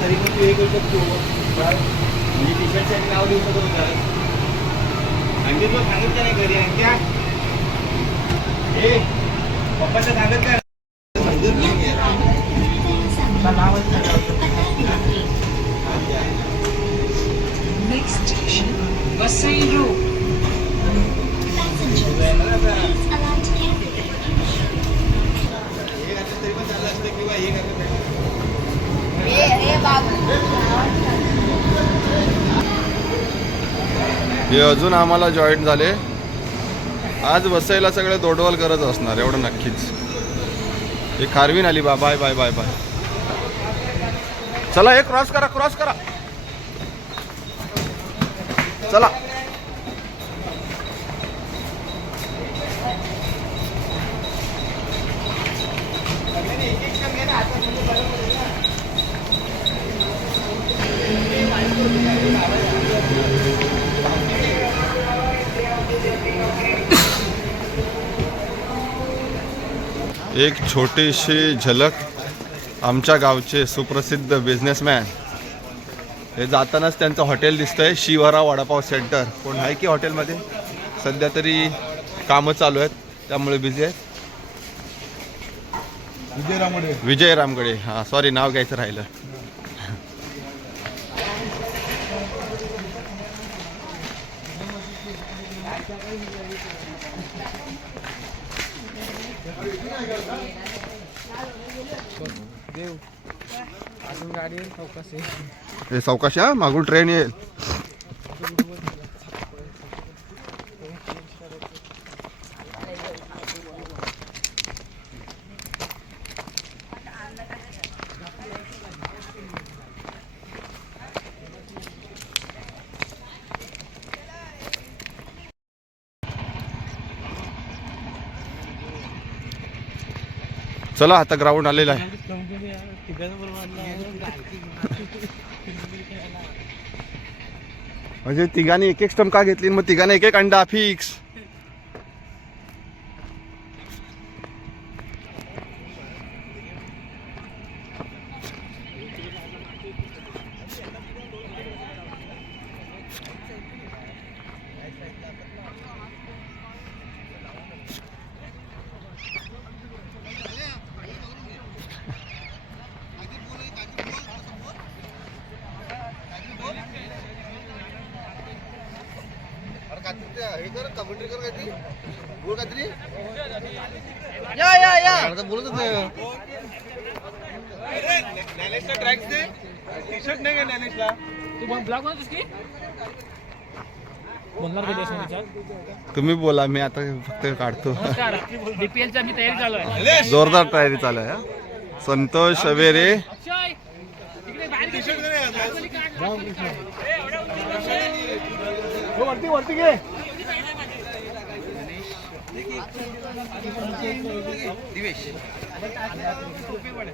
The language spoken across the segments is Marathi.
तरी पण तू हे करू शकतो म्हणजे टी शर्टसाठी नाव देऊ शकतो अंकित सांगत का नाही घरी अंक्या हे पप्पाचं सांगत काय समजून Next station, Vasai Road. तरी पण चाललं असतं किंवा हे करत हे अजून आम्हाला जॉईन झाले. आज वसईला सगळे दोडवल करत असणार एवढं नक्कीच. हे खारवीन आली बा. Bye bye bye bye. चला हे क्रॉस करा क्रॉस करा चला. एक छोटीशी झलक आमच्या गावचे सुप्रसिद्ध बिझनेसमॅन. हे जातानाच त्यांचं हॉटेल दिसतंय शिवरा वडापाव सेंटर. कोण आहे की हॉटेलमध्ये? सध्या तरी कामं चालू आहेत त्यामुळे बिझी आहेत. विजय रामगडे. हां सॉरी नाव घ्यायचं राहिलं. हे सावकाश हा मागून ट्रेन येईल. चला आता ग्राउंड आलेला आहे. म्हणजे तिघांनी एक एक स्टंप का घेतली मग तिघांनी एक एक अंडा फिक्स. तुम्ही बोला मी आता फक्त काढतो. डीपीएलचा मी तयारी चालू आहे. जोरदार तयारी चालू आहे. संतोष अवेरे वरती घे. दिवेश बस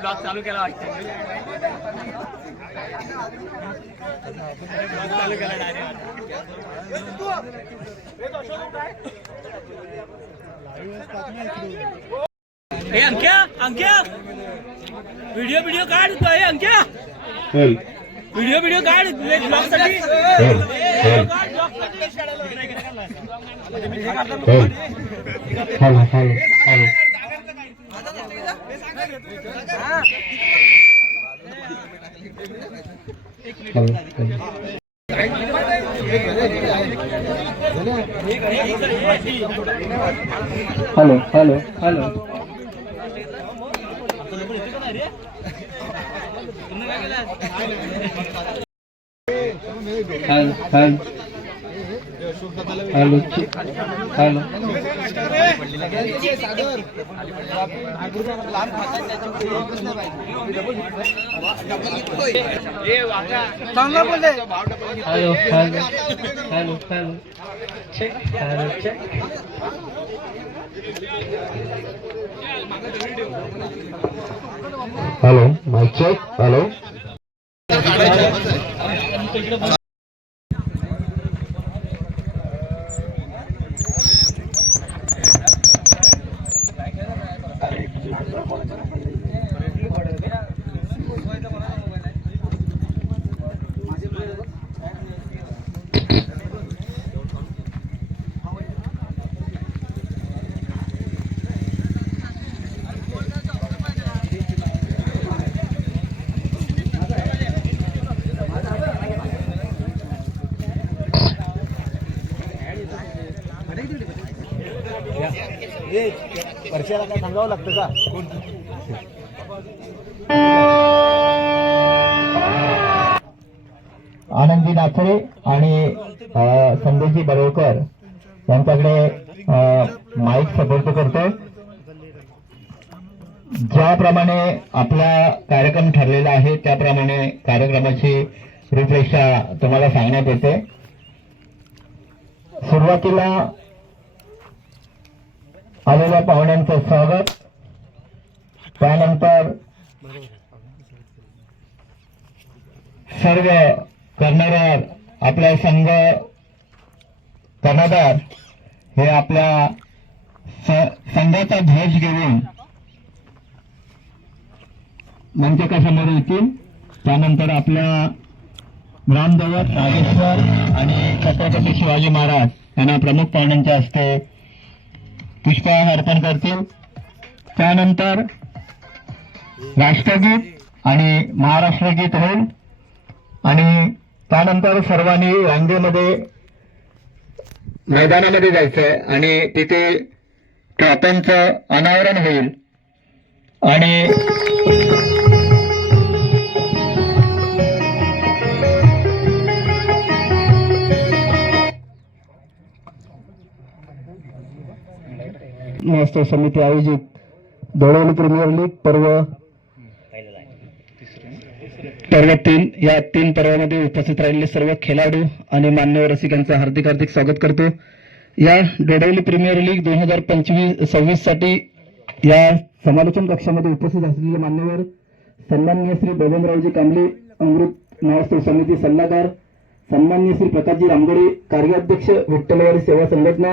ब्लॉग चालू केला वाटतं. चालू केला डायरेक्ट. हे अंक्या व्हिडिओ काढ तू. हे अंक्या व्हिडिओ काढ ब्लॉग साठी. हॅलो हॅलो हॅलो चांगला बोलले. Hello hello hello hello check hello check. Hello mike check. Hello वर्षाला काय सांगावं लागतं का? आनंदी नाचरे आणि संदेशजी बरोळकर यांच्याकडे माईक सपोर्ट करतो. ज्याप्रमाणे आपला कार्यक्रम ठरलेला आहे त्याप्रमाणे कार्यक्रमाची रूपरेषा तुम्हाला सांगण्यात येते. सुरुवातीला आलेल्या पाहुण्यांचं स्वागत, त्यानंतर सर्व कर्णधार आपला संघ कर्णधार हे आपल्या संघाचा ध्वज घेऊन मंचकासमोर येतील. त्यानंतर आपल्या ग्रामदैवत नागेश्वर आणि छत्रपती शिवाजी महाराज यांना प्रमुख पाहुण्यांच्या हस्ते पुष्पहार अर्पण करतील. त्यानंतर राष्ट्रगीत आणि महाराष्ट्र गीत होईल आणि त्यानंतर सर्वांनी रांगेमध्ये मैदानामध्ये जायचंय आणि तिथे ट्रॉफ्यांचं अनावरण होईल आणि महोत्सव समिती आयोजित डोळवली प्रीमियर लीग पर्व 3 या 3 पर्वामध्ये उपस्थित राहिलेले सर्व खेळाडू आणि मान्यवर रसिकांचं हार्दिक हार्दिक स्वागत करतो. या डोळवली प्रीमियर लीग 2025-26 साठी या समालोचन कक्षामध्ये उपस्थित असलेले मान्यवर सन्माननीय श्री बबनरावजी कांबळे अमृत महोत्सव समिती सल्लागार, सन्माननीय श्री प्रकाशजी रामगोडे कार्याध्यक्ष विठ्ठलवाडी सेवा संघटना,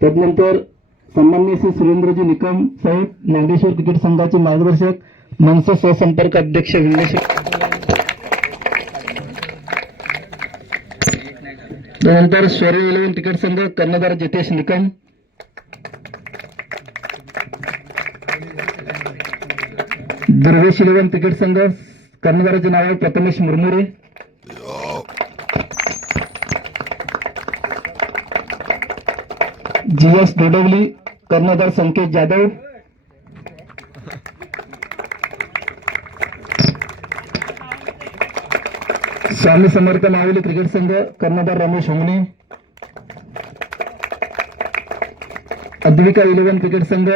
तदनंतर सन्माननीय श्री सुरेंद्रजी निकम साहेब नागेश्वर क्रिकेट संघाचे मार्गदर्शक, मनसे सहसंपर्क अध्यक्ष विंदेश, त्यानंतर स्वर्य 11 क्रिकेट संघ कर्णधार जितेश निकम, दुर्गेश 11 क्रिकेट संघ कर्णधाराचे नाव आहे प्रथमेश मुरमुरे, जीएस डोडवली कर्णधार संकेत जाधव, स्वामी समर्थ मावेली क्रिकेट संघ कर्णधार रमेश होंगणे, अद्विका 11 क्रिकेट संघ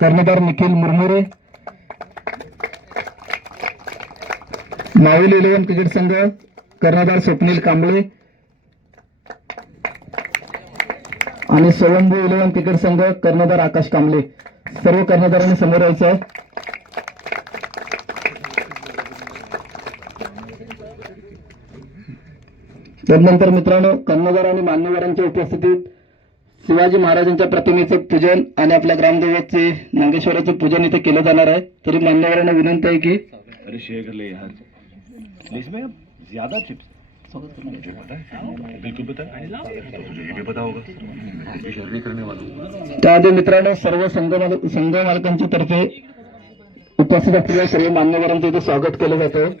कर्णधार निखिल मुरमुरे, मावेली 11 क्रिकेट संघ कर्णधार स्वप्नील कांबळे आणि स्वयंभू 11 क्रिकेट संघ कर्णधार आकाश कांबळे. सर्व कर्णधारांनी समोर यायचं आहे. तदनंतर मित्रांनो कर्णधार आणि मान्यवरांच्या उपस्थितीत शिवाजी महाराजांच्या प्रतिमेचं पूजन आणि आपल्या ग्रामदेवतेचे नागेश्वराचं पूजन इथे केलं जाणार आहे. तरी मान्यवरांना विनंती आहे की अरे शेयर कर ले यार प्लीज में ज्यादा चिप्स मुझे पता है बिल्कुल पता है मुझे भी पता होगा भी शेयर नहीं करने वाला हूं. त्याआधी मित्रांनो सर्व संघ मालकांच्या तर्फे उपस्थित असलेल्या सर्व मान्यवरांचं इथे स्वागत केलं जातं.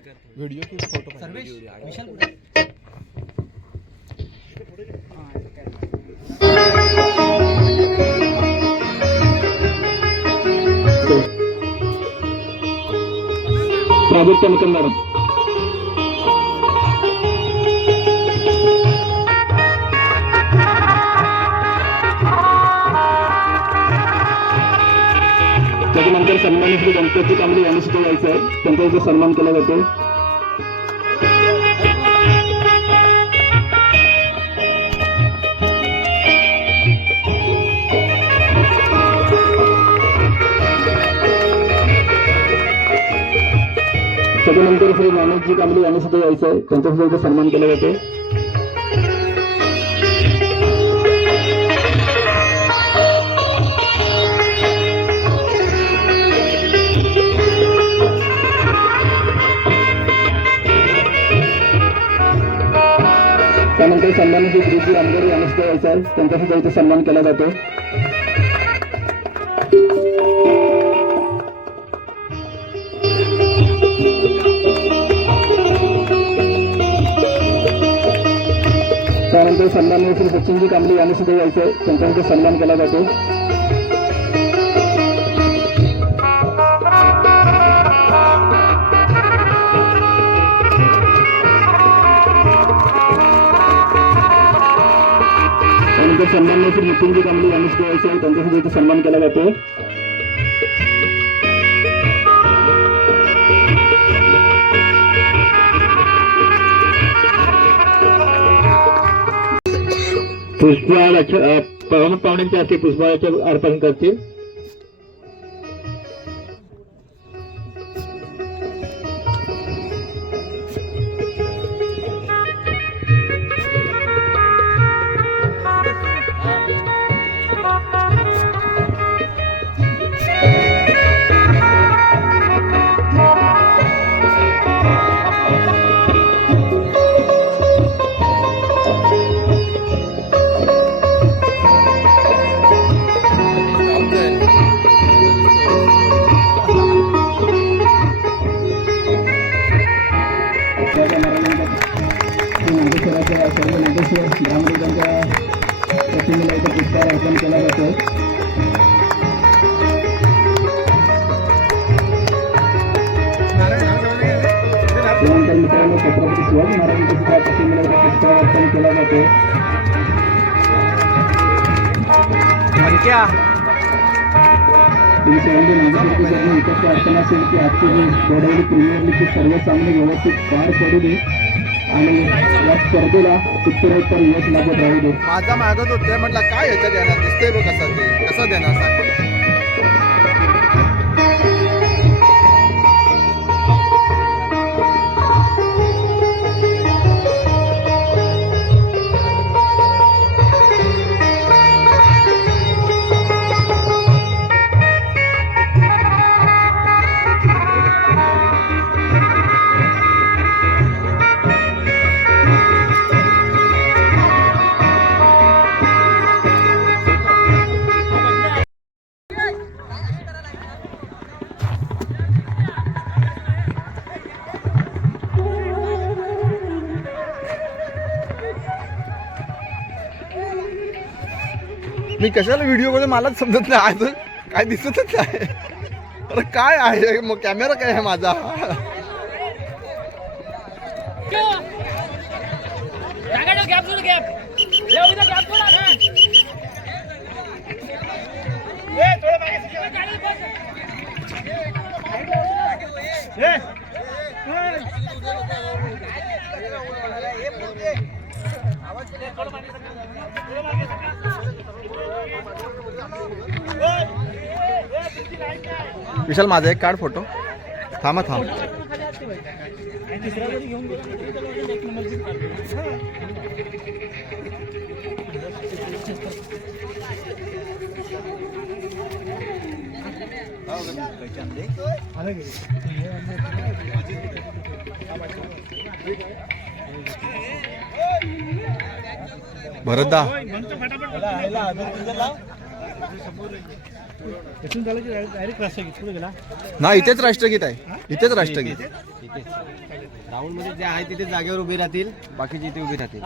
प्राजक्ता मॅडम त्याच्यानंतर सन्मानित श्री गणपती कांबळे यांनी सुद्धा यायचं आहे. त्यांचा इथे सन्मान केला जातो. त्याच्यानंतर श्री मानवजी कांबळे यांनी सुद्धा यायचं आहे. त्यांचा सुद्धा इथे सन्मान केला जातो. त्यानंतर सन्मानित श्री गुरुजी आमदार यांनी सुद्धा यायचं आहे. त्यांचा सुद्धा इथे सन्मान केला जातो. त्यानंतर सन्माननीय श्री सचिनजी कांबळे यांनी सुद्धा यायचं आहे. त्यांचा इथे सन्मान केला जातो. त्यानंतर सन्माननीय श्री नितीनजी कांबळे यांनी सुद्धा यायचं आहे. त्यांचा सुद्धा इथे सन्मान केला जातो. पुष्पहार पाहुण्यांच्या हस्ते पुष्पहाराचे अर्पण करतील. सर्व नागेश्वर ग्रामदेवतांच्या प्रतिमेला इथे पुष्पहार अर्पण केला जातो. त्यानंतर मित्रांनो छत्रपती शिवाजी महाराजांच्या सुद्धा प्रतिमेला इथे पुष्पहार अर्पण केला जातो. तुम्ही सर्वांनी नागेश्वरची जर इतकं प्रार्थना असेल की आजची जी गोदावरी प्रीमियर लीगचे सर्व सामने व्यवस्थित पार पडू दे आणि या स्पर्धेला उत्तरोत्तर यश लागत राहू दे. माझा मागत होते म्हटलं काय ह्याच्यात देणार दिसतंय बघ कसं ते कसं देणार सांग मला. मी कशाला व्हिडिओ मध्ये मलाच समजत नाही आज काय दिसतच नाही. अरे काय आहे मग कॅमेरा काय आहे माझा. विशाल माझा एक काढ फोटो. थांबा थांब. भरतदा ना इथेच राष्ट्रगीत आहे, इथेच राष्ट्रगीत. राऊंड मध्ये जे आहे तिथे जागेवर उभी राहतील, बाकीचे इथे उभी राहतील.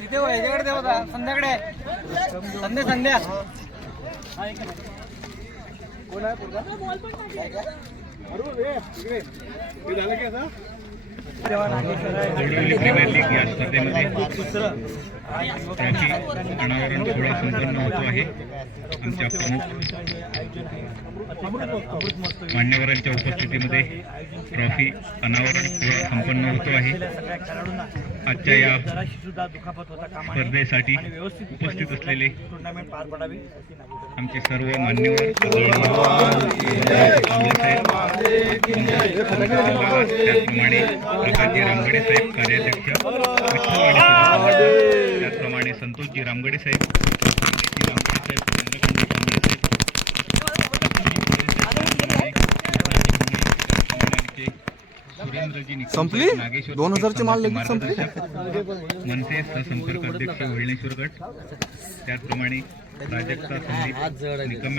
तिथे याच्याकडे देवता संध्याकडे संध्या गडचिरोली प्रीमियर लीग या स्पर्धेमध्ये ट्रॉफी अनावरण सोहळा संपन्न होतो आहे. आमच्या प्रमुख मान्यवरांच्या उपस्थितीमध्ये ट्रॉफी अनावरण सोहळा संपन्न होतो आहे. आजच्या या स्पर्धेसाठी उपस्थित असलेले आमचे सर्व मान्यवर त्याचप्रमाणे प्रकाशजी रामगडे साहेब कार्याध्यक्ष, त्याचप्रमाणे संतोषजी रामगडे साहेब, संपली 2000ची माल लगेच संपली. मनसे सहसंपर्क अध्यक्ष वळणेश्वर गट, त्याचप्रमाणे प्राजक्ता संदीप निकम.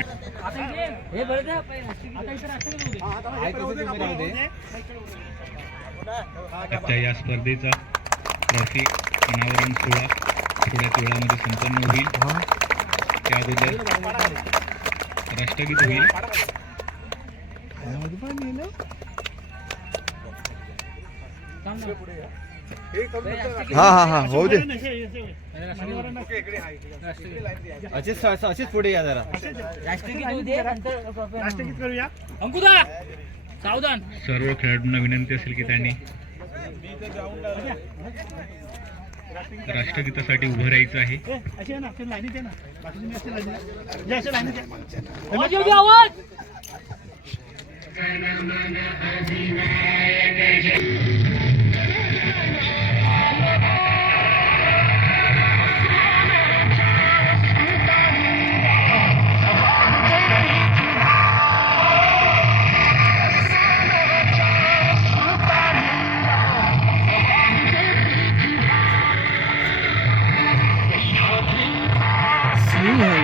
आजच्या या स्पर्धेचा ट्रॉफी अनावरण सोहळा थोड्याच वेळामध्ये संपन्न होईल. त्याबद्दल राष्ट्रगीत होईल. हा हा हा होऊ दे. अशीच पुढे या जरा. अंकुदा सावधान. सर्व खेळाडूंना विनंती असेल की त्यांनी राष्ट्रगीतासाठी उभं राहायचं आहे.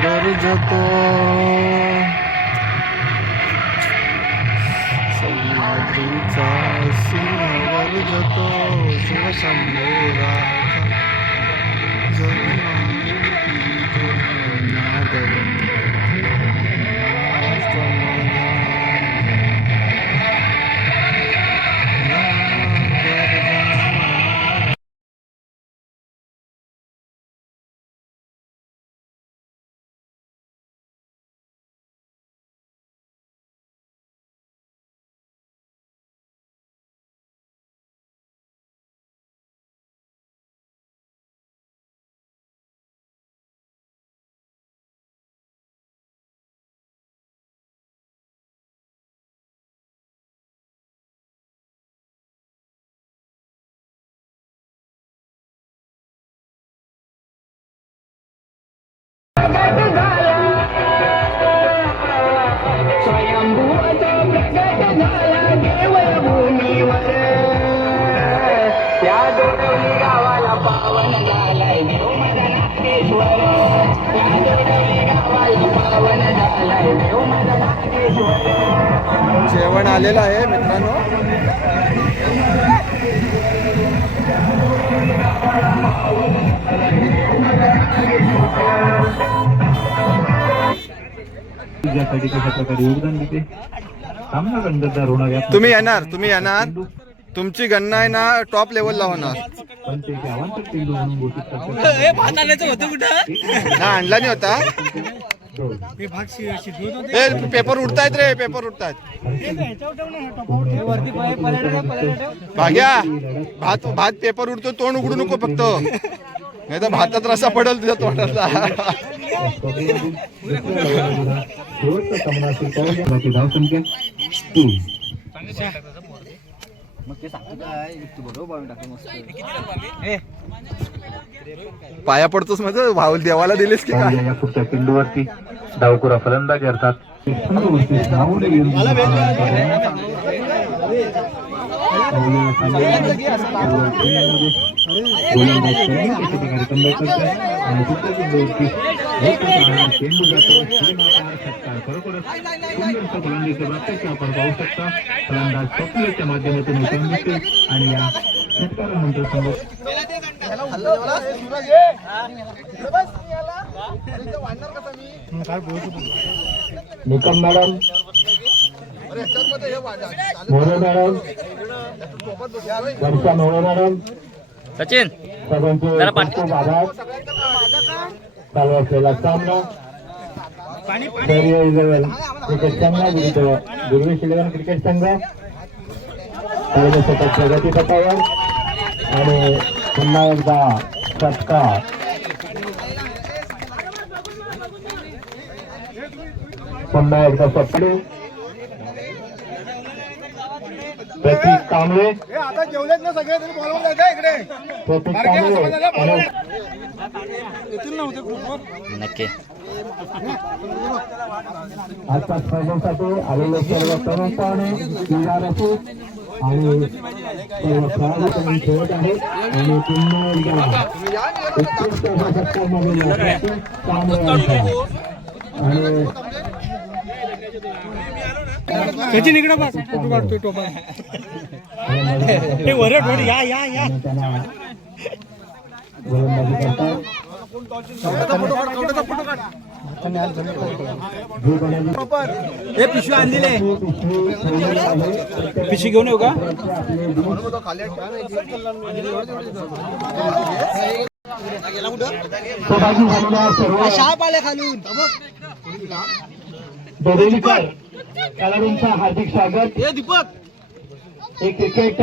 गरजतो सह्याद्रीचा सिंह गरजतो शिवशंभोरा जेवण आलेलं आहे मित्रांनो. ज्यासाठी कशा प्रकारे योगदान देते सामना रंगतदार होणार. तुम्ही येणार तुमची गणना आहे ना टॉप लेवलला होणार. पण ते आव्हान तर ते म्हणून घोषित करतात. ना आणला नाही होता. पेपर उडतायत रे, पेपर उडतायत. भाग्या भात पेपर उडतो, तोंड उघडू नको फक्त, नाही तर भातात रसा पडेल तुझ्या तोंडातला. धावसंख्या 3. पाया पडतोस म्हणजे भाऊ देवाला दिलेस की काय? या पुढच्या पिंडूवरती डावकुरा फलंदाज करतात. आपण पाहू शकता फलंदाज स्वप्नीलच्या माध्यमातून उतरून दिसते आणि या षटकारानंतर संघ निकम मॅडम, मोरे मॅडम, वर्षा मोरे मॅडम, सचिन सर्वांचे खूप आभार. चालू असलेला सामना क्रिकेट संघ विरुद्ध दुर्वेश इलेव्हन क्रिकेट संघ सतत प्रगती पथावर आणि पुन्हा एकदा षटकार. पुन्हा एकदा सपडे प्रतीक कांबळे, प्रतीक कांबळे नक्की आजच्या स्पर्धेसाठी आलेले सर्व प्रमुख पाहुणे क्रीडा रसिक आणि सर्व खेळाडू खेळत आहेत आणि पुन्हा एकदा उत्कृष्ट षटकामध्ये कांबळे आणि सचिन इकडे बस फोटो काढतोय टोपा हे वरड वरड या या या गोलंदाजी करतात. हे पिशवी आणलेले पिशवी घेऊन येऊ का? दोरेलीकर खेळाडूंचं हार्दिक स्वागत. एक क्रिकेट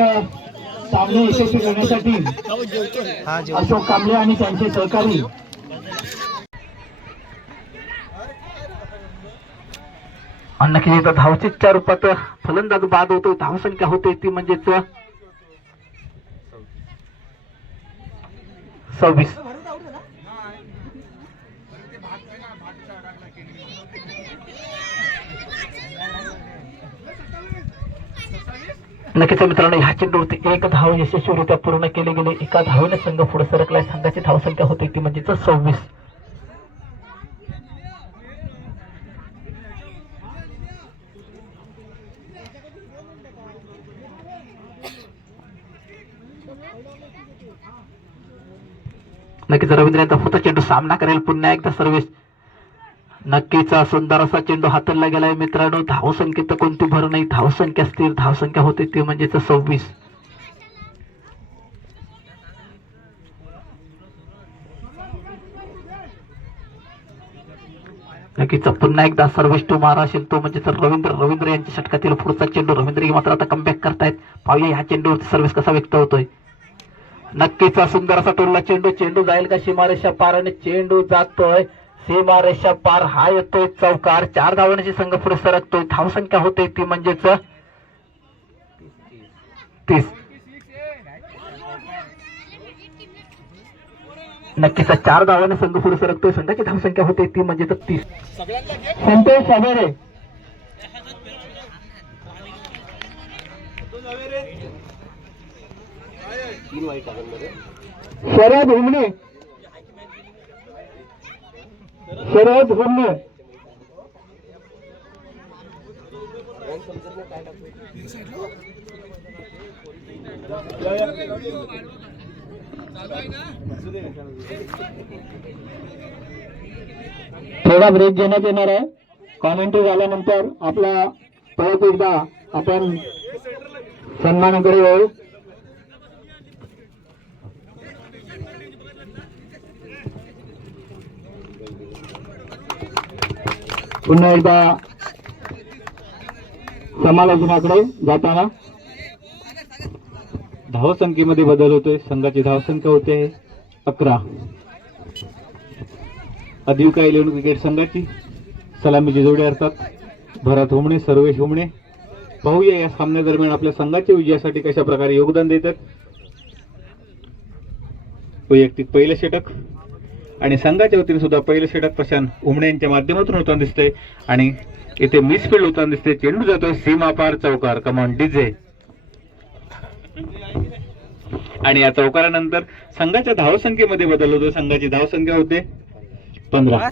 सामने यशस्वी करण्यासाठी अशोक कांबळे आणि त्यांचे सहकारी नक्की धावचीच्या रूपात फलंदाज बाद होतो. धावसंख्या होते ती म्हणजेच 26. नक्कीच मित्रांनो, ह्या चेंडूवरती एक धाव यशस्वीरित्या पूर्ण केले गेले. एका धावेने संघ पुढे सरकलाय. संघाची धावसंख्या होते ती म्हणजेच 26. नक्कीच रवींद्र यांचा पुढचा चेंडू सामना करेल. पुन्हा एकदा सर्व्हिस. नक्कीच सुंदर असा चेंडू हाताळला गेलाय मित्रांनो. धावसंख्येत कोणती भर नाही. धावसंख्या स्थिर. धावसंख्या होते ती म्हणजेच 26. नक्कीच पुन्हा एकदा सर्व्हिस टू मारा असेल तो म्हणजे रवींद्र यांच्या षटकातील पुढचा चेंडू. रवींद्र मात्र आता कमबॅक करतायत. पाहूया ह्या चेंडूवरती सर्व्हिस कसा व्यक्त होतोय. नक्कीच सुंदर असा टोलला चेंडू. चेंडू जाईल का सीमारेषा पार आणि चेंडू जातोय सीमारेषा पार. हा येतोय चौकार. 4 धावांची संघ पुढे सरकतोय. धावसंख्या होते ती म्हणजेच 30. नक्कीच 4 धावांनी संघ पुढे सरकतोय. संघाची धावसंख्या होते ती म्हणजेच 30. संतोष साबेरे, शरद हुमणे, शरद हुमणे, थोडा ब्रेक घेण्यात येणार आहे. कॉमेंट्री झाल्यानंतर आपला परत एकदा आपण सन्मानाकडे येऊ. पुन्हा एकदा समालोचनाकडे जाताना धावसंख्येमध्ये बदल होतोय. संघाची धावसंख्या होते 11. अधिविका इलेव्हन क्रिकेट संघाची सलामीची जोडी असतात भरत हुमणे, सर्वेश हुमणे. पाहूया या सामन्यादरम्यान आपल्या संघाच्या विजयासाठी कशा प्रकारे योगदान देतात. वैयक्तिक पहिलं षटक आणि संघाच्या वतीने सुद्धा पहिलं षटक प्रशांत उमणे यांच्या माध्यमातून होताना दिसतंय आणि इथे मिसफील्ड होताना दिसते. चेंडू जातोय सीमा पार चौकार. Come on DJ. आणि या चौकारानंतर संघाच्या धावसंख्येमध्ये बदल होतो. संघाची धावसंख्या होते 15.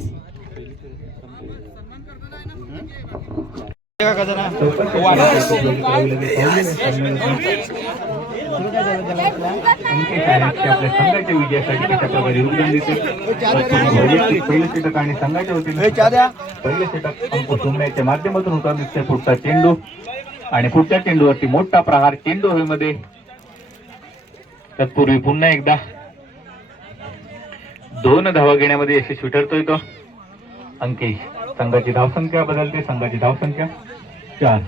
आपल्या संघाच्या विजयासाठी कशा प्रकारे योगदान देते. पहिलं षटक आणि संघाच्या वतीने पहिलं षटक अंकुश उमण्याच्या माध्यमातून होताना दिसतंय. पुढचा चेंडू आणि पुढच्या चेंडूवरती मोठा प्रहार. चेंडू हवेमध्ये. तत्पूर्वी पुन्हा एकदा 2 धावा घेण्यामध्ये यशस्वी ठरतोय तो अंकिश. संघाची धावसंख्या बदलते. संघाची धावसंख्या 4.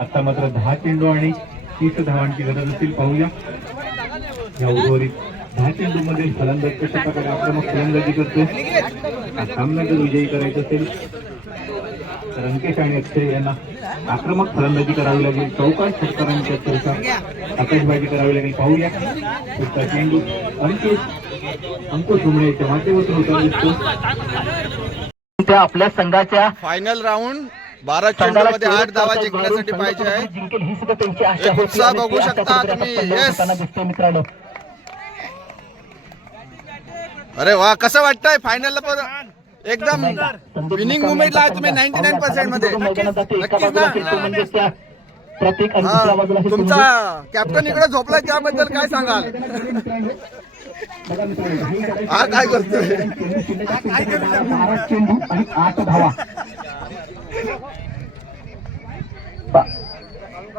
आता मात्र 10 चेंडू आणि 30 धावांची गरज असतील. पाहूया या उर्वरित 10 चेंडू मध्ये फलंदाज कशा प्रकारे आक्रमक फलंदाजी करतो. सामना जर विजयी करायचा असेल तर अंकिश आणि अक्षय यांना आक्रमक फलंदाजी करावी लागेल. चौकार षटकारांच्या चौकार आकाशबाजी करावी लागेल. पाहूया पुढचा चेंडू अंकुश उमण्याच्या माध्यमातून होता दिसतो. त्या आपल्या संघाच्या फायनल राऊंड 12 चेंडूमध्ये 8 धावा जिंकण्यासाठी पाहिजे आहे. जिंकेल ही सुद्धा त्यांची आशा एक उत्साह बघू शकता तुम्ही. Yes. दिसतोय मित्रांनो. अरे वा, कसं वाटतंय फायनलला पण एकदम विनिंग मुवमेंटला आहे तुम्ही 99% मध्ये. नक्कीच ना. प्रत्येक हा, तुमचा कॅप्टन इकडे झोपलाय त्याबद्दल काय सांगाल. हा काय करतोय. 12 चेंडू आणि 8 धावा.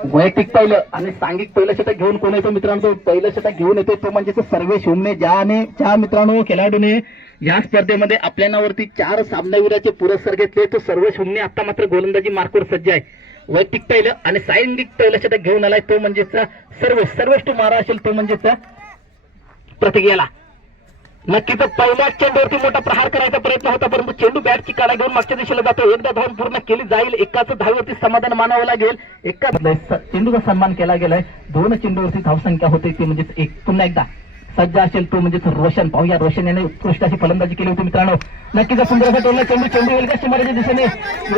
वैयक्तिक पहिलं आणि सांघिक पहिलं षटक घेऊन कोण येतो मित्रांनो. पहिलं षटक घेऊन येतो तो म्हणजे सर्वेश उमणे. ज्या मित्रांनो खेळाडूने या स्पर्धेमध्ये आपल्या नावावरती 4 सामनावीराचे पुरस्कार घेतले. तो सर्वेश उमणे आता मात्र गोलंदाजी मार्कवर सज्ज आहे. वैयक्तिक पहिलं आणि सांघिक पहिलं षटक घेऊन आलाय तो म्हणजे सर्वेश टू मारा असेल तो म्हणजे प्रतिक्रियाला. नक्कीच पहिल्याच चेंडूवरती मोठा प्रहार करायचा प्रयत्न होता परंतु चेंडू बॅटची काळा घेऊन मागच्या दिशेला जातो. एकदा धावून पूर्ण केली जाईल. एकाच धावेवरती समाधान मानावं लागेल. एका चेंडूचा सन्मान केला गेलाय. 2 चेंडूवरती धावसंख्या होते ती म्हणजे एक. पुन्हा एकदा सज्ज असेल तो म्हणजे रोशन. पाहूया रोशन याने उत्कृष्ट अशी फलंदाजी केली होती मित्रांनो. नक्कीच सुंदर असा टोलला चेंडू येईल का सीमारेच्या दिशेने.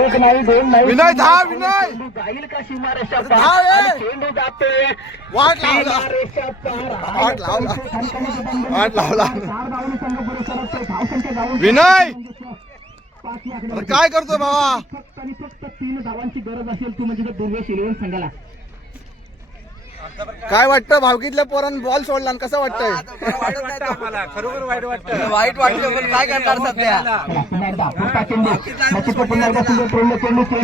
1 नाही 2 नाही. विनय धाव. विनय चेंडू जाईल का सीमारेषा पार. चेंडू जातोय. वाट लावला. सीमारेषा पार. वाट लावला. वाट लावला. 4 धावांनी संघ पुरस्कारात धावसंख्या जाऊन विनय अरे काय करतोय बाबा. फक्त आणि फक्त 3 धावांची गरज असेल ती म्हणजे दुर्वेश 11 संघाला. काय वाटतं भावकीतल्या पोरांनी बॉल सोडला आणि कसं वाटतंय. वाईट वाटलं पण काय करणार सध्या. चेंडू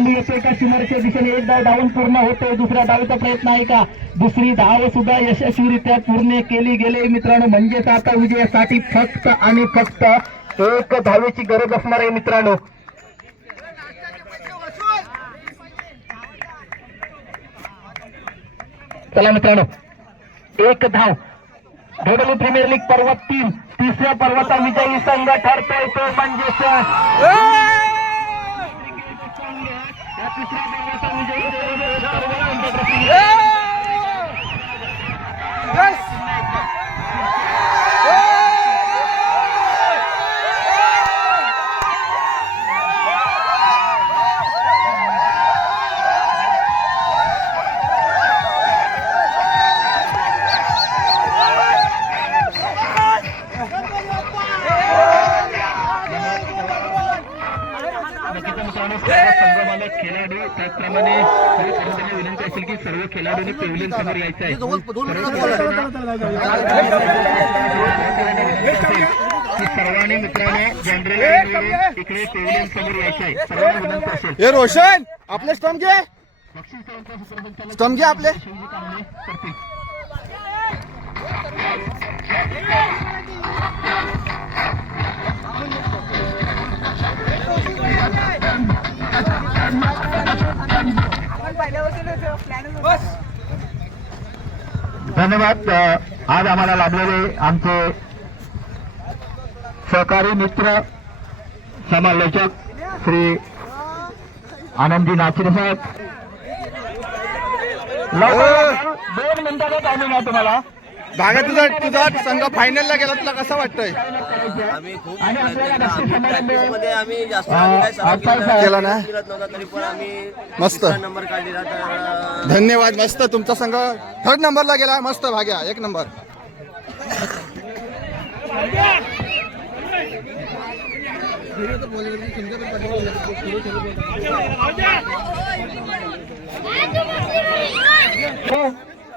येतोय का सीमारेच्या दिशेने. एक धाव धावून पूर्ण होतोय. दुसऱ्या धावेचा प्रयत्न आहे का. दुसरी धाव सुद्धा यशस्वीरित्या पूर्ण केली गेले मित्रांनो. म्हणजेच आता विजयासाठी फक्त आणि फक्त 1 धावेची गरज असणार आहे मित्रांनो. चला मित्रांनो 1 धाव. ढोडली प्रीमियर लीग पर्व 3 तिसऱ्या पर्वाचा विजयी संघ ठरतोय तो म्हणजे तिसऱ्या पर्वाचा विजयी खेळाडू. त्याचप्रमाणे विनंती असेल की सर्व खेळाडूंनी पेव्हलियन समोर यायचं आहे. सर्वांनी मित्रांनो जनरल इकडे पेव्हलियन समोर यायचं आहे. सर्वांनी विनंती असेल. हे रोशन आपले स्टंप घे. स्टंप घे आपले. धन्यवाद. आज आम्हाला लाभलेले आमचे सहकारी मित्र समालोचक श्री आनंदजी नाचरे साहेब. 2 मिनिटाचा टायमिंग आहे तुम्हाला. भागा तुझा तुझा संघ फायनलला गेला, तुला कसं वाटतंय? आम्ही खूप आणि आपल्याला बक्षीस समारंभ मध्ये आम्ही जास्त आम्ही काय सराव केला ना? केलाच नव्हता, तरी पण आम्ही मस्त. दुसरा नंबर काढलेला. तर धन्यवाद. मस्त. तुमचा संघ थर्ड नंबरला गेला. मस्त भाग्या, एक नंबर.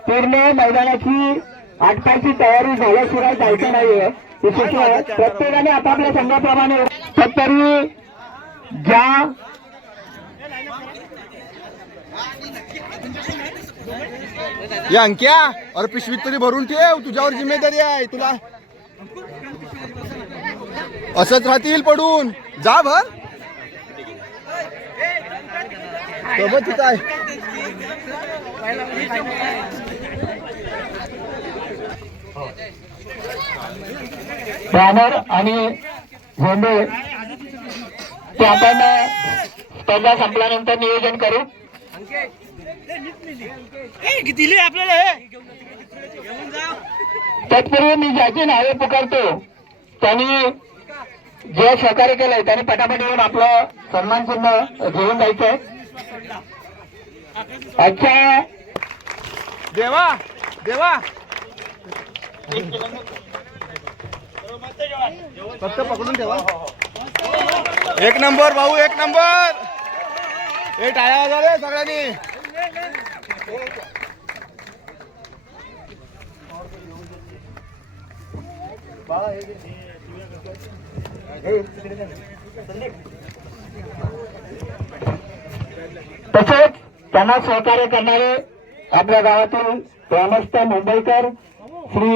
पूर्ण मैदानाची आटपाची तयारी झाल्याशिवाय जायचं नाहीये. विशेषतः प्रत्येकाने आपापल्या संघाप्रमाणे तरी ज्या या अंक्या, अरे पिशवीत तरी भरून ठेव, तुझ्यावर जिम्मेदारी आहे. तुला असंच राहतील पडून. जा भर. सोबत तिथं आहे. बॅनर आणि झेंडे ते आपण स्पर्धा संपल्यानंतर नियोजन करू. दिली आपल्याला तत्पूर्वी मी ज्याची नावे पुकारतो त्यांनी जे सहकार्य केलंय त्यांनी पटापट येऊन आपलं सन्मान चिन्ह घेऊन जायचंय. अच्छा देवा देवा, फक्त पकडून ठेवा. एक नंबर भाऊ, एक नंबर. हे टाळ्या वाजवा रे सगळ्यांनी. तसेच त्यांना सहकार्य करणारे आपल्या गावातील ग्रामस्थ मुंबईकर श्री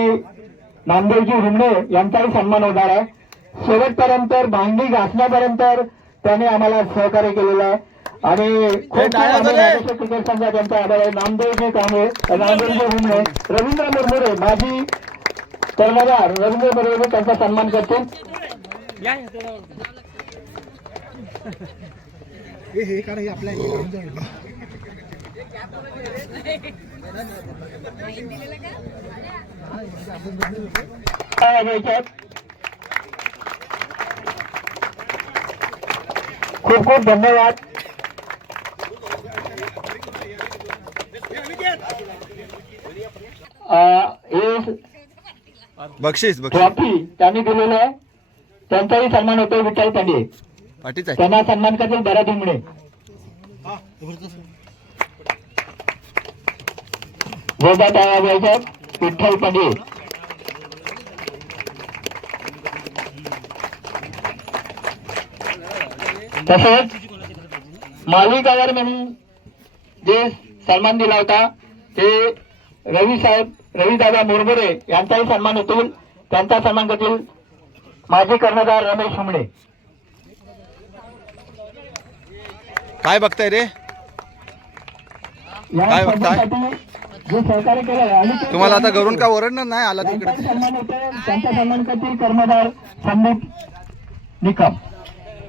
नामदेवजी हुमणे यांचाही सन्मान होणार आहे. शेवटपर्यंत भांडी घासण्यापर्यंत त्यांनी आम्हाला सहकार्य केलेलं आहे आणि खूप क्रिकेट संघात त्यांचा आभार आहे. नामदेवजी कांबळे, नामदेवजी हुमणे, रवींद्र मुरमुरे माजी कर्णधार रवींद्र मुरमुरे त्यांचा सन्मान करतील. खूप खूप धन्यवाद. हे बक्षीस बक्षीस ट्रॉफी त्यांनी दिलेलं आहे. त्यांचाही सन्मान होतोय विठ्ठल पांडे, पाठीच आहे. त्यांना सन्मान करतील भरत हुमणे. जोरदार टाळ्या वाजवायच्या. विठ्ठल पांडे तसेच मालिकावर म्हणून जे सन्मान दिला होता ते रविदादा मुरमुरे यांचाही सन्मान होतील. त्यांचा सन्मान करतील माजी कर्णधार रमेश हुमणे. काय बघताय रे? या काय बघताय? स्पर्धेसाठी जे सहकार्य केलं आणि ते तुम्हाला आता घरून का ओरडणार नाही आला तिकडे? त्यांचा सन्मान होतो. त्यांचा सन्मान करतील कर्णधार संदीप निकम,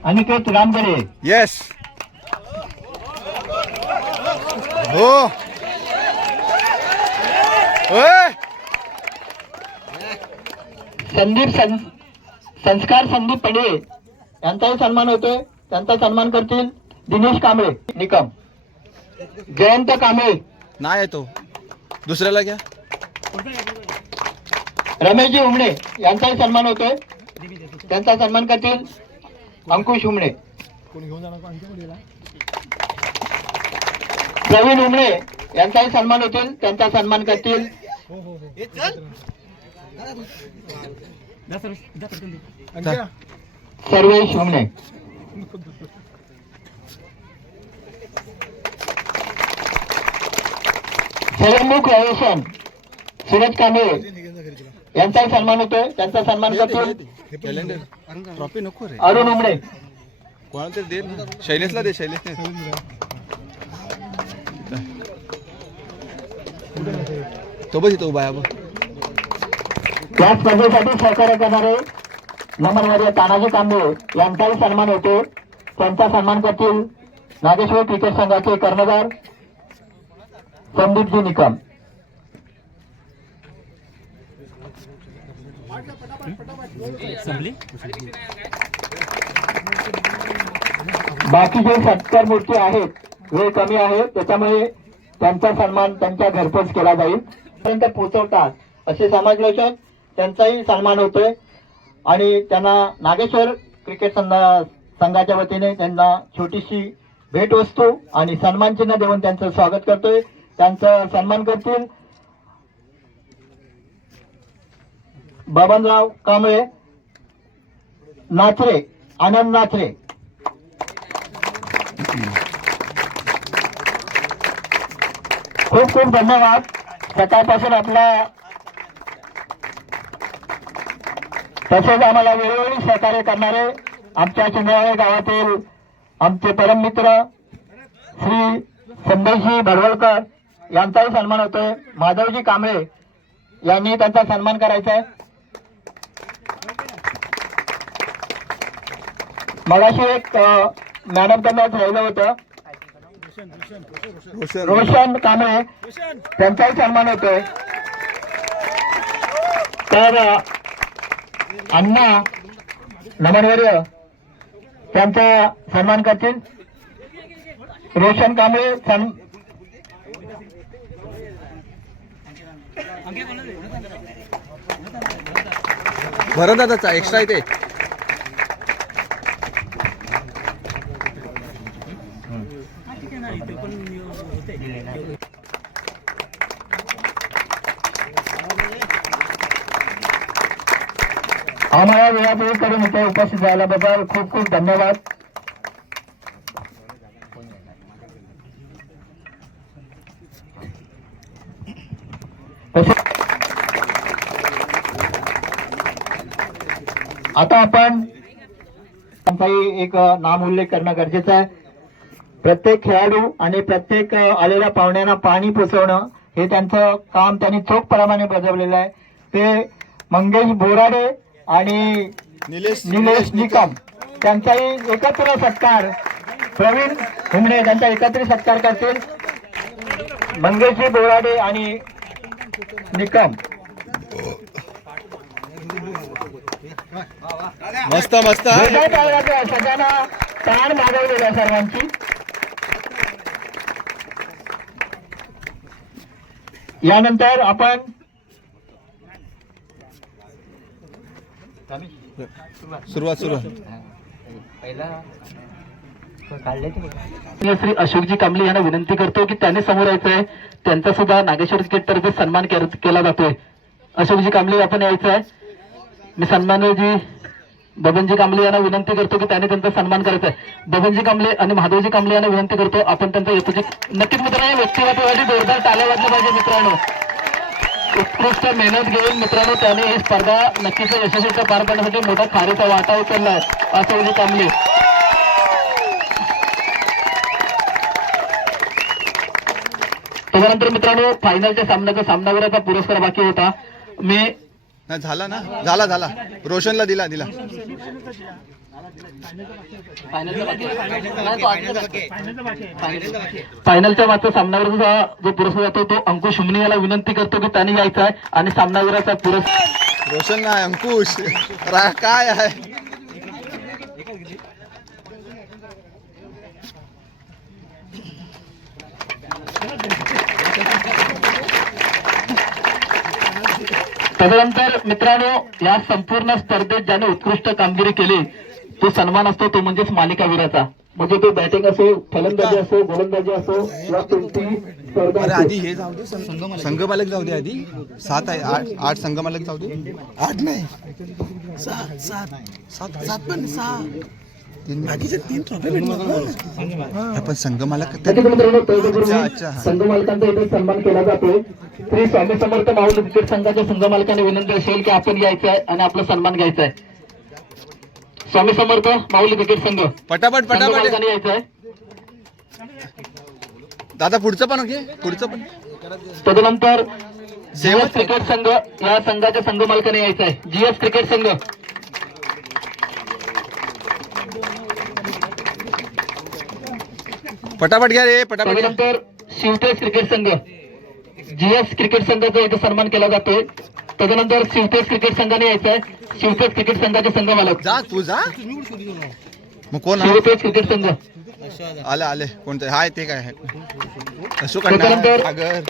अनिकेत रामगडे. येस. हो. ओय. संस्कार संदीप पडे यांचाही सन्मान होतोय. त्यांचा सन्मान करतील दिनेश कांबळे निकम, जयंत कांबळे, नाही आहे तो. दुसऱ्याला घ्या. रमेशजी हुमणे यांचाही सन्मान होतोय. त्यांचा सन्मान करतील अंकुश हुमणे. प्रवीण हुमणे यांचाही सन्मान होतील. त्यांचा सन्मान करतील सर्वेश हुमणे. सरमुख रवेशन सूरज कांबळे यांचाही सन्मान होतोय. त्यांचा सन्मान करतील ट्रॉफी नको रे. अरुण हुमणे. कोणाला तरी दे ना. शैलेशला दे. शैलेश तो बघ इथं उभा आहे बघ. या स्पर्धेसाठी सहकार्य करणारे नमनवर्य तानाजी कांबळे यांचाही सन्मान होतो. त्यांचा सन्मान करतील नागेश्वर क्रिकेट संघाचे कर्णधार संदीपजी निकम. बाकीचे सत्कार मूर्ती आहेत वेळ कमी आहे त्याच्यामुळे त्यांचा सन्मान त्यांच्या घरपोच केला जाईल पर्यंत पोहोचवतात असे समाजलोचक त्यांचाही सन्मान होतोय आणि त्यांना नागेश्वर क्रिकेट संघाच्या वतीने त्यांना छोटीशी भेटवस्तू आणि सन्मान चिन्ह देऊन त्यांचं स्वागत करतोय. त्यांचा सन्मान करतील बबनराव कांबळे नाचरे, आनंद नाचरे. खूप खूप धन्यवाद. सकाळपासून आपला तसेच आम्हाला वेळोवेळी सहकार्य करणारे आमच्या चिंद्राळे गावातील आमचे परम मित्र श्री संदेशजी भडवळकर यांचाही सन्मान होतोय. माधवजी कांबळे यांनी त्यांचा सन्मान करायचा आहे. मगाशी एक मॅन ऑफ द मॅच राहिलं होतं रोशन कांबळे त्यांचाही सन्मान होतोय. तर अण्णा नमनवर्य त्यांचा सन्मान करतील. रोशन कांबळे भरत दादाचा एक्स्ट्रा इथे आम्हाला वेळापूर्वी करून इथे उपस्थित झाल्याबद्दल खूप खूप धन्यवाद. आता आपण त्यांचाही एक नाम उल्लेख करणं गरजेचं आहे. प्रत्येक खेळाडू आणि प्रत्येक आलेल्या पाहुण्यांना पाणी पोचवणं हे त्यांचं काम त्यांनी चोखपणाने बजावलेलं आहे. ते मंगेश बोराडे आणि निलेश निकम त्यांचाही एकत्र सत्कार प्रवीण हुमणे त्यांचा एकत्रित सत्कार करतील. मंगेशजी बोराडे आणि निकम. मस्त मस्त सगळ्यांना ताण मागवलेला सर्वांची. यानंतर आपण सुरुवात श्री अशोकजी कांबळे यांना विनंती करतो की त्यांनी समोर यायचं आहे. त्यांचा सुद्धा नागेश्वर क्रिकेट तर्फे सन्मान केला जातोय. अशोकजी कांबळे आपण यायचं आहे. मी सन्मानजी बबनजी कांबळे यांना विनंती करतो की त्यांनी त्यांचा सन्मान करायचा आहे. बबनजी कांबळे आणि महादेवजी कांबळे यांना विनंती करतो आपण त्यांचा येतो. नक्कीच मित्रांनो व्यक्तिमत्वासाठी जोरदार टाळ्या वाजल्या पाहिजे. मित्रांनो उत्कृष्ट मेहनत घेऊन मित्रांनो त्याने ही स्पर्धा नक्कीच यशस्वीरित्या पार पाडण्यासाठी मोठा खारीचा वाटा उचललाय. अशोकजी कांबळे त्यानंतर मित्रांनो फायनलच्या सामनावीराचा पुरस्कार बाकी होता. मी झाला ना झाला रोशनला दिला फायनलच्या मागचा सामनावीराचा जो पुरस्कार जातो तो अंकुश हुमणे याला विनंती करतो की त्याने यायचा आहे आणि सामनावीराचा पुरस्कार रोशन नाही अंकुश काय आहे. त्यानंतर मित्रांनो या संपूर्ण स्पर्धेत ज्याने उत्कृष्ट कामगिरी केली तो सन्मान असतो तो म्हणजेच मालिकावीराचा. म्हणजे तो बॅटिंग असो फलंदाजी असो गोलंदाजी असो या कोणतीही स्पर्धा असो. आधी हे जाऊ दे संघमालक जाऊ दे आधी 7 आहे 8 संघमालक जाऊ दे 8 नाही 7 पण 6 आपण संघमालक संघ मालकांचा इथे सन्मान केला जातो. श्री स्वामी समर्थ माऊली क्रिकेट संघाच्या संघ मालकाने विनंती असेल की आपण यायचं आहे आणि आपला सन्मान घ्यायचा आहे. स्वामी समर्थ माऊली क्रिकेट संघ पटापट यायचं आहे. दादा पुढचं पण घे पुढचं पण. तदनंतर जीएस क्रिकेट संघ या संघाच्या संघ मालकाने यायचं आहे. जीएस क्रिकेट संघ पटापट घ्या रे पटापट. त्यानंतर शिवतेज क्रिकेट संघ जीएस क्रिकेट संघाचा इथे सन्मान केला जातोय. तदनंतर शिवतेज क्रिकेट संघाने यायचं आहे. शिवतेज क्रिकेट संघाचे संघ मालक जा तू जा. मग कोण आहे? शिवतेज क्रिकेट संघ. आले आले कोणते हाय ते काय अशोक अण्णा त्याच्यानंतर- सागर.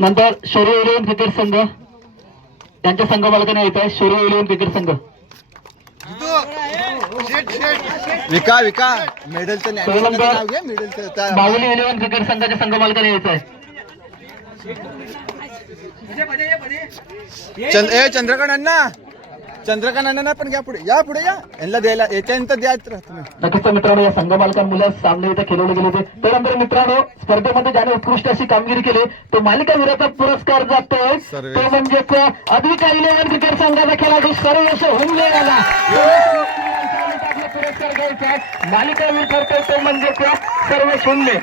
नंतर शौर्य 11 क्रिकेट संघ त्यांच्या संघ मालकाने यायचं आहे. शौर्य 11 क्रिकेट संघ. विका विका मेडलचं त्याच्यानंतर नाव घे मेडलचं त्या- बाहुली 11 क्रिकेट संघाच्या संघ मालकाने यायचं आहे. चंद्रकांत अण्णा चंद्रकांत अण्णा पण घ्या पुढे या पुढे या यांना द्यायला याच्यानंतर द्या तुम्ही. नक्कीच मित्रांनो या संघ मालकांमुळे सामने इथे खेळवले गेले होते. त्यानंतर मित्रांनो स्पर्धेमध्ये ज्याने उत्कृष्ट अशी कामगिरी केली तो मालिका वीराचा पुरस्कार जातोय. सर्वेश. तो म्हणजेच अद्विका 11 क्रिकेट संघाचा खेळाडू सर्वेश हुंबले याला पुरस्कार घ्यायचा आहे. मालिका वीर ठरतोय तो म्हणजेच सर्वेश हुंबले.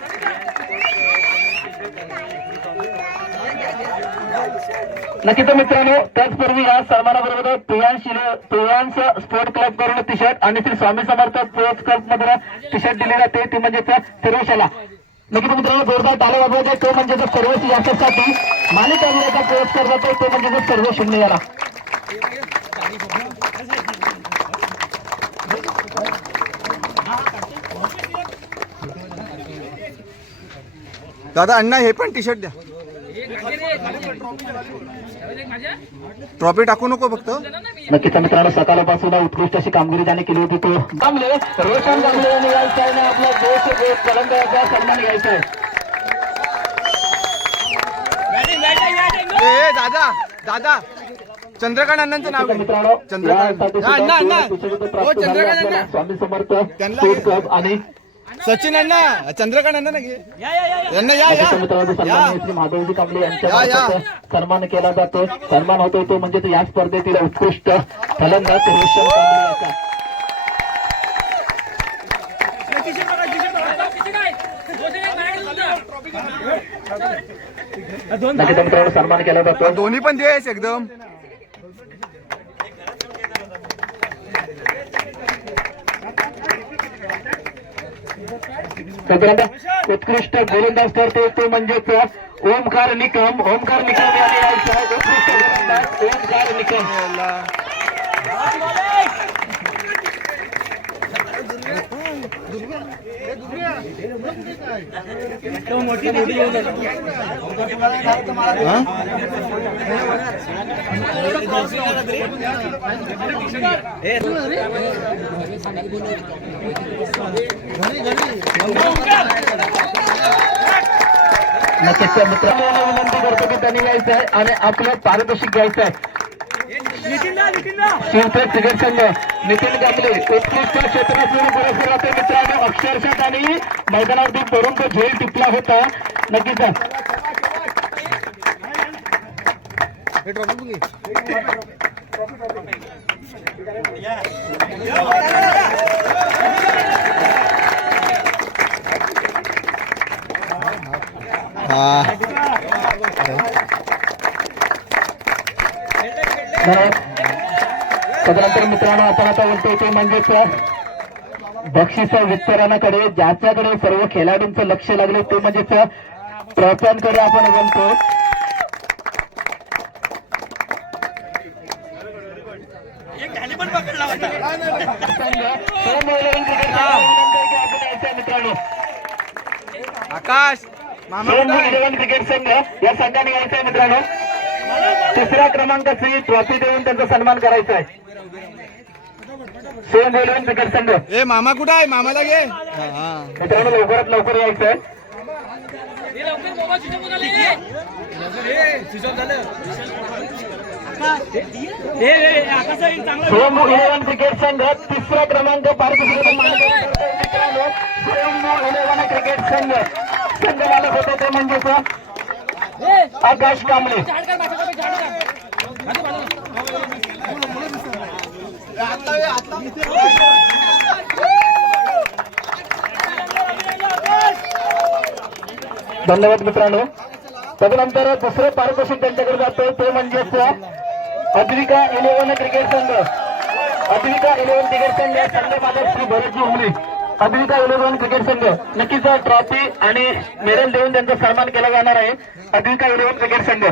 नक्कीच मित्रांनो त्याचपूर्वी या सन्मानाबरोबर प्रियांश स्पोर्ट क्लब करून टी शर्ट आणि श्री स्वामी समर्थ स्पोर्ट्स क्लब मध्ये टी शर्ट दिले जाते ते म्हणजे सर्वेशाला. नक्कीच मित्रांनो जोरदार टाळ्या वाजवायचा तो म्हणजे सर्वेश याच्यासाठी मालिका वीराचा पुरस्कार जातो तो म्हणजे सर्वेश हुंबले याला. दादा अण्णा हे पण टी शर्ट द्या. ट्रॉफी टाकू नको फक्त. नक्कीच मित्रांनो सकाळपासून उत्कृष्ट अशी कामगिरी त्याने केली होती. तो कांबळे रोशन कांबळे यांनी यायचं आहे आणि आपला देश फलंदाजाचा सन्मान घ्यायचा आहे. ए दादा दादा चंद्रकांत अण्णांचं नाव घे. मित्रांनो चंद्रकांत यासाठी हा, अण्णा सुद्धा अण्णा सुशोभित हो प्राप्त झाले चंद्रकांत आपल्याला अण्णा स्वामी समर्थ त्यांना स्पोर्ट्स क्लब आणि सचिन अण्णा चंद्रकांत अण्णा घे यांना या नक्कीच या मित्रांनो या सन्माननीय श्री माधवजी कांबळे यांच्या या, या. मार्फत सन्मान केला जातो. सन्मान होतोय तो म्हणजे या स्पर्धेतील उत्कृष्ट फलंदाज रोशन कांबळे याचा. नक्कीच मित्रांनो सन्मान केला जातो. दोन्ही पण देश एकदम. तदनंतर उत्कृष्ट गोलंदाज करतो तो म्हणजेच ओमकार निकम. ओमकार निकम यांनी यायचं आहे. उत्कृष्ट गोलंदाज ओमकार निकम. नक्कीच मित्रांनो विनंती करतो की त्यांनी यायचं आहे आणि आपलं पारितोषिक घ्यायचं आहे. शिवतेज क्रिकेट संघ नितीन कांबळे उत्कृष्ट क्षेत्ररक्षण पुरस्कार जातो. मित्रांनो अक्षरशः त्यांनी मैदानावरती पडून तो झेल टिपला होता. नक्कीच हा तदनंतर मित्रांनो आपण आता बोलतोय ते म्हणजेच बक्षीस वितरणाकडे ज्याच्याकडे सर्व खेळाडूंचं लक्ष लागले ते म्हणजेच ट्रॉफ्यांकडे आपण बोलतो. मित्रांनो आकाश मामा कुठं आहे? क्रिकेट संघ या संघाने यायचं आहे मित्रांनो. तिसऱ्या क्रमांकाची ट्रॉफी देऊन त्यांचा सन्मान करायचा आहे. सोम 11 क्रिकेट संघ ए मामा कुठं आहे मामाला घे. हा मित्रांनो लवकरात लवकर यायचं आहे. सोम 11 क्रिकेट संघ तिसरा क्रमांक पारितोषिक मित्रांनो. सोम 11 क्रिकेट संघ संघ मालक होते ते म्हणजेच आकाश कांबळे. धन्यवाद मित्रांनो. तदनंतर दुसरे पारितोषिक त्यांच्याकडे जातोय ते म्हणजेच अद्विका 11 क्रिकेट संघ. अद्विका 11 क्रिकेट संघ संघ मालक श्री भरतजी हुमले. अद्विका 11 क्रिकेट संघ नक्कीच ट्रॉफी आणि मेडल देऊन त्यांचा सन्मान केला जाणार आहे. अद्विका 11 क्रिकेट संघ.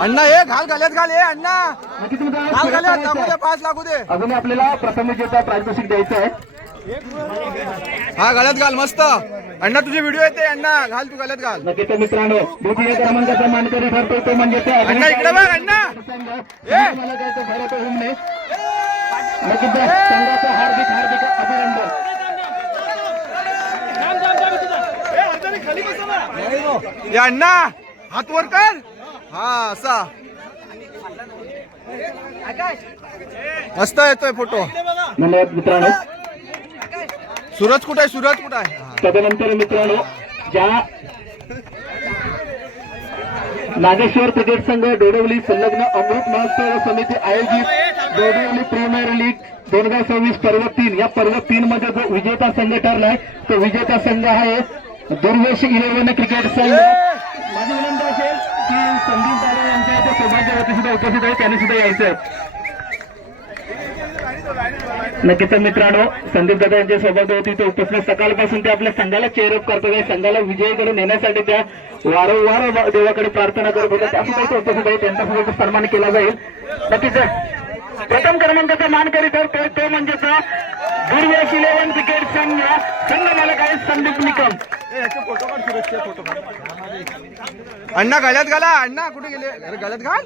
अण्णा हे घाल घालत घाल हे अण्णा घाल घालत लागू दे 5 लागू दे. अजून आपल्याला प्रथम विजेता पारितोषिक द्यायचं आहे. हा गळ्यात घाल मस्त. अण्णा तुझे व्हिडिओ येते अण्णा घाल तू गळ्यात घाल. नक्कीच मित्रांनो द्वितीय क्रमांकाचा मानकरी ठरतो तो म्हणजे ते अण्णा इकडे बघ अण्णा. नक्कीच संघाचं हार्दिक हार्दिक अभिनंदन. या अण्णा हात वर कर. हा असा मस्त येतोय फोटो. धन्यवाद मित्रांनो. सूरज कुठे आहे सूरज कुठे आहे. तदनंतर मित्रांनो ज्या नागेश्वर क्रिकेट संघ डोंबिवली संलग्न अमृत महोत्सव समिती आयोजित डोंबिवली प्रीमियर लीग 2026 पर्व 3 या पर्व 3 मध्ये जो विजेता संघ ठरलाय तो विजेता संघ आहे दुर्वेश 11 क्रिकेट संघ. माझी विनंती असेल की संदीप दादा यांच्या इथे सौभाग्यवती सुद्धा उपस्थित आहे त्यांनी सुद्धा यायचं आहे. नक्कीच मित्रांनो संदीप दादा यांच्या सौभाग्यवती इथे उपस्थित सकाळपासून ते आपल्या संघाला चेअरअप करतात आहे. संघाला विजयीकडे नेण्यासाठी त्या वारंवार देवाकडे प्रार्थना करत होत्या. त्या सुद्धा इथे उपस्थित आहे त्यांचा सुद्धा सन्मान केला जाईल. नक्कीच प्रथम क्रमांकाचा मानकरी ठरतो तो म्हणजे दुर्वेश 11 क्रिकेट संघ. संघ मालक आहे संदीप निकम. फोटो काढ सूरजचे फोटो काढ. अण्णा गळ्यात घाला. अण्णा कुठे गेले. अरे गळ्यात घाल.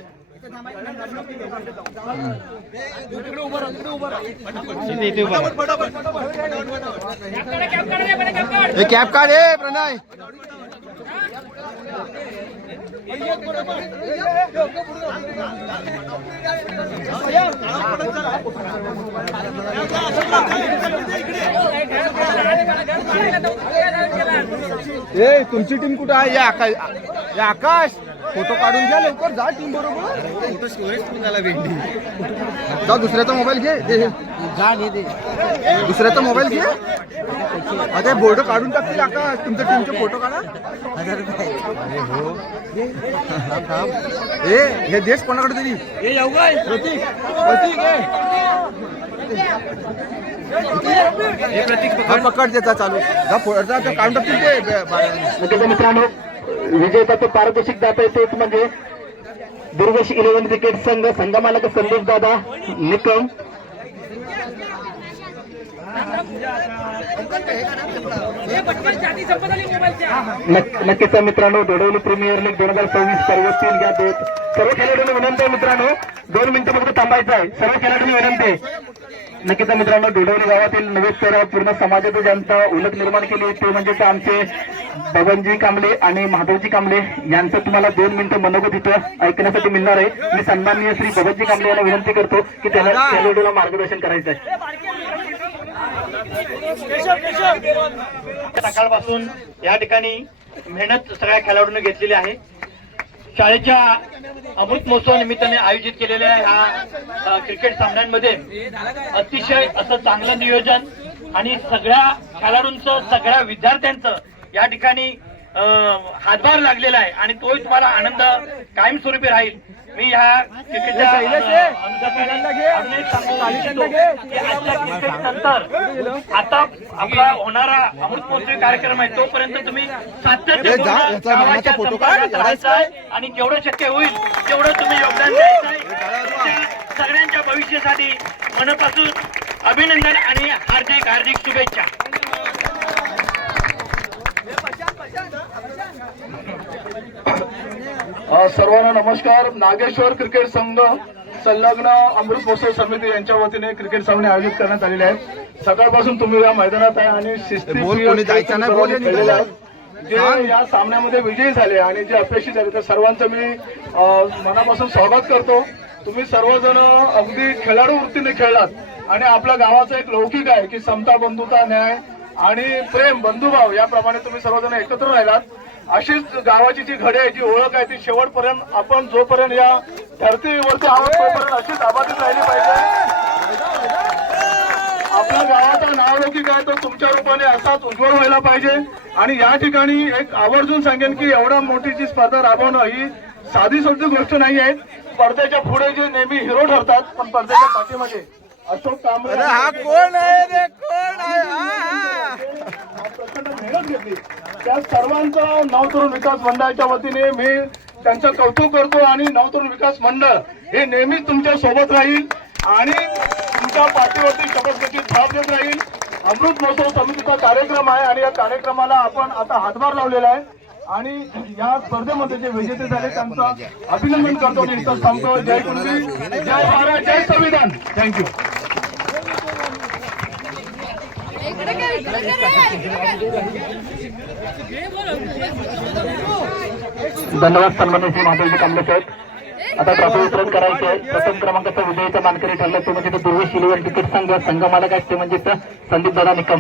हे कॅप काढ हे प्रणय. ए तुमची टीम कुठं आहे. या आकाश फोटो काढून घ्या लवकर जा टीम बरोबर. फोटो स्टोरेज झाला भेंडी. जा दुसऱ्याचा मोबाईल घे. दुसऱ्याचा मोबाईल घे. अरे बोर्ड काढून टाकतील आकाश. तुमच्या टीमचे फोटो काढा. अरे हो हे देश कोणाकडे तरी पकड त्याचा चालू जा काढून टाकतील ते. मित्रांनो विजेता तो पारितोषिक जात आहे तोच म्हणजे दुर्वेश 11 क्रिकेट संघ. संघ मालक संदीप दादा निकम. नक्कीच मित्रांनो डोंबिवली प्रीमियर लीग 2026 पर्व 3 या सर्व खेळाडूंनी विनंती आहे मित्रांनो 2 मिनिटं फक्त थांबायचं आहे. सर्व खेळाडूंनी विनंती आहे. नक्कीच मित्रांनो डोंबिवली गावातील नवे तर पूर्ण समाजात ज्यांचा ओळख निर्माण केली ते म्हणजे आमचे बबनजी कांबळे आणि महादेवजी कांबळे यांचं तुम्हाला 2 मिनिटं मनोगत इथं ऐकण्यासाठी मिळणार आहे. मी सन्माननीय श्री बबनजी कांबळे यांना विनंती करतो की त्यांना खेळाडूला मार्गदर्शन करायचं आहे. सकाळपासून या ठिकाणी मेहनत सगळ्या खेळाडूंनी घेतलेली आहे. शाळेच्या अमृत महोत्सव निमित्ताने आयोजित केलेल्या ह्या क्रिकेट सामन्यांमध्ये अतिशय असं चांगलं नियोजन आणि सगळ्या खेळाडूंचं सगळ्या विद्यार्थ्यांचं या ठिकाणी हातभार लागलेला आहे आणि तोही तुम्हाला आनंद कायमस्वरूपी राहील. मी ह्या क्रिकेटच्या नंतर आता आपला होणारा अमृत महोत्सवी कार्यक्रम आहे तोपर्यंत तुम्ही सातत्य फोटो करायचा आहे आणि जेवढं शक्य होईल तेवढं तुम्ही योगदान द्यायचं आहे. सगळ्यांच्या भविष्यासाठी मनापासून अभिनंदन आणि हार्दिक हार्दिक शुभेच्छा. सर्वांना नमस्कार. नागेश्वर क्रिकेट संघ संलग्न अमृत महोत्सव समिती यांच्या वतीने क्रिकेट सामने आयोजित करण्यात आलेले आहेत. सकाळपासून तुम्ही या मैदानात आहे आणि जे या सामन्यामध्ये विजयी झाले आणि जे अपेक्षित झाले त्या सर्वांचं मी मनापासून स्वागत करतो. तुम्ही सर्वजण अगदी खेळाडू वृत्तीने खेळलात आणि आपल्या गावाचा एक लौकिक आहे की समता बंधुता न्याय आणि प्रेम बंधुभाव याप्रमाणे तुम्ही सर्वजण एकत्र राहिलात. अशीच गावाची जी घडी आहे जी ओळख आहे ती शेवटपर्यंत आपण जोपर्यंत या धरतीवरती आहोत तोपर्यंत अशीच अबाधित राहिली पाहिजे. आपल्या गावाचा नावलौकिक आहे तो तुमच्या रूपाने असाच उज्ज्वल व्हायला पाहिजे. आणि या ठिकाणी एक आवर्जून सांगेन की एवढा मोठी जी स्पर्धा राबवणं ही साधी सोपी गोष्ट नाही आहे. पडद्याच्या पुढे जे नेहमी हिरो ठरतात पण पडद्याच्या पाठीमध्ये अशोक कांबळे हा कोण आहे रे, कोण आहे प्रचंड मेहनत घेतली. त्या सर्वांचं नवतरुण विकास मंडळाच्या वतीने मी त्यांचं कौतुक करतो आणि नवतरुण विकास मंडळ हे नेहमीच तुमच्या सोबत राहील आणि तुमच्या पाठीवरती शपथविधी थाप देत राहील. अमृत महोत्सव समितीचा कार्यक्रम आहे आणि या कार्यक्रमाला आपण आता हातभार लावलेला आहे आणि या स्पर्धेमध्ये जे विजेते झाले त्यांचं अभिनंदन करतो आणि इथं थांबतो. जय कुणबी, जय महाराज, जय संविधान. थँक्यू. धन्यवाद सन्मान्य श्री माधवजी कांबळे साहेब. आता ट्रॉफी वितरण करायचे आहे. प्रथम क्रमांकाचा विजयीचा मानकरी ठरला तो म्हणजे दुर्वेश शिलेवर क्रिकेट संघ मालक असते म्हणजे संदीप दादा निकम.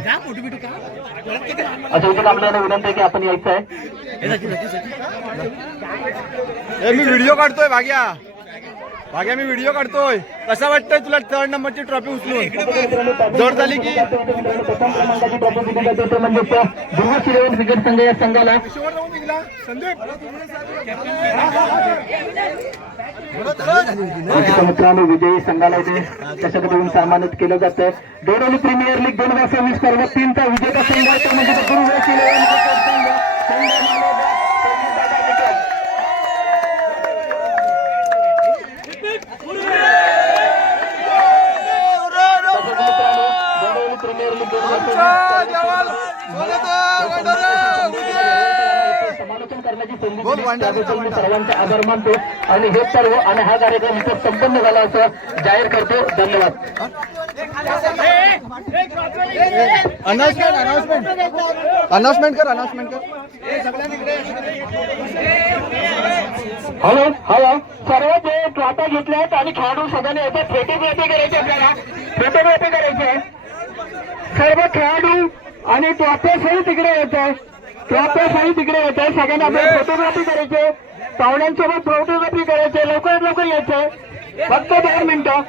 अशोकजी कांबळे यांना विनंती आहे की आपण यायचं आहे. मी व्हिडिओ काढतोय भाग्या, भाग्या मी व्हिडिओ काढतोय. कसा वाटतंय तुला 3rd नंबरची ट्रॉफी उचलून? जोड झाली की प्रथम क्रमांकाची ट्रॉफी दिली जाते ते म्हणजे दुर्वेश शिलेवर क्रिकेट संघ या संघाला मित्रांनो विजयी संघाला इथे कशा पद्धतीने सन्मानित केलं जातं. डोरवली प्रीमियर लीग 2026 पर्व 3चा विजेता संघ आहे तो म्हणजे दुर्वेश शिलेवर क्रिकेट संघ. समालोचन करण्याची संधी दिली त्याबद्दल मी सर्वांचा आभार मानतो आणि हे सर्व आणि हा कार्यक्रम इथे संपन्न झाला असं जाहीर करतो. धन्यवाद. अनाउन्समेंट कर. हॅलो सर्व जे ट्रॉफी घेतल्या आहेत आणि खेळाडू सगळ्यांनी याचे फोटोग्राफी करायची, आपल्याला फोटोग्राफी करायची आहे. सर्व खेळाडू आणि ट्रॉफी तिकडे येत आहे, सगळ्यांना आपल्याला फोटोग्राफी करायचे, पाहुण्यांसोबत फोटोग्राफी करायचे. लवकरात लवकर यायचंय, फक्त 2 मिनिटं.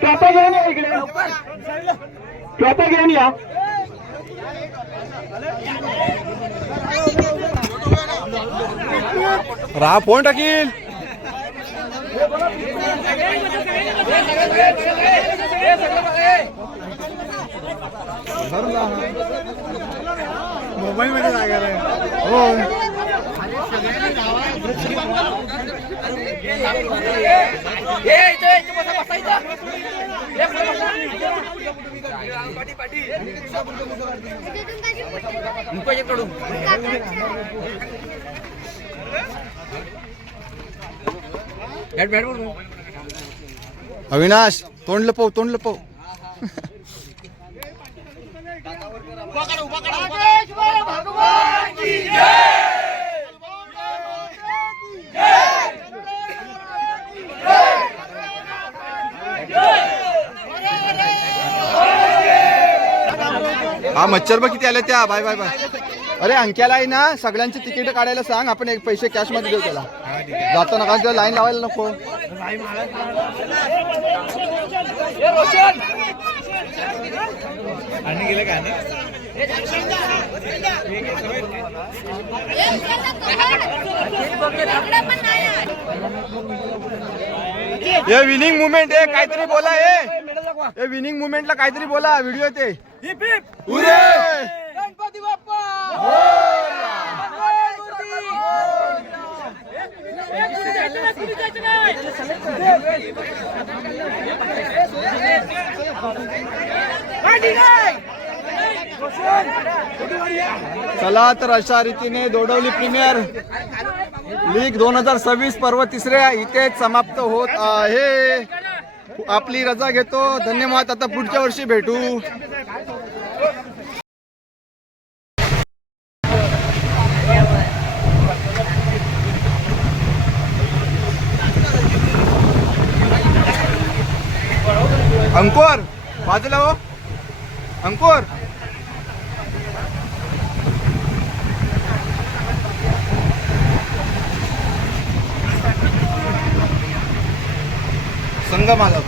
ट्रॉफी घेऊन या इकडे, ट्रॉफी घेऊन या. राहा फोन टाकील. मोबाईल मध्ये लागला हो. अविनाश तोंड लपव. हा मच्छर बघ किती आले त्या. बाय. अरे अंक्याला आहे ना सगळ्यांची तिकीट काढायला सांग, आपण एक पैसे कॅश मध्ये देऊ त्याला. जाताना का लाईन लावायला नको. हे विनिंग मुवमेंट आहे, काहीतरी बोला. हे विनिंग मुवमेंटला काहीतरी बोला. व्हिडिओ ते गणपती बाप्पा. चला तर अशा रीतीने दोडवली प्रीमियर लीग 2026 पर्व 3 इथेच समाप्त होत आहे. आपली रजा घेतो. धन्यवाद. आता पुढच्या वर्षी भेटू. अंकुर बाजूला हो. अंकुर संघ मालक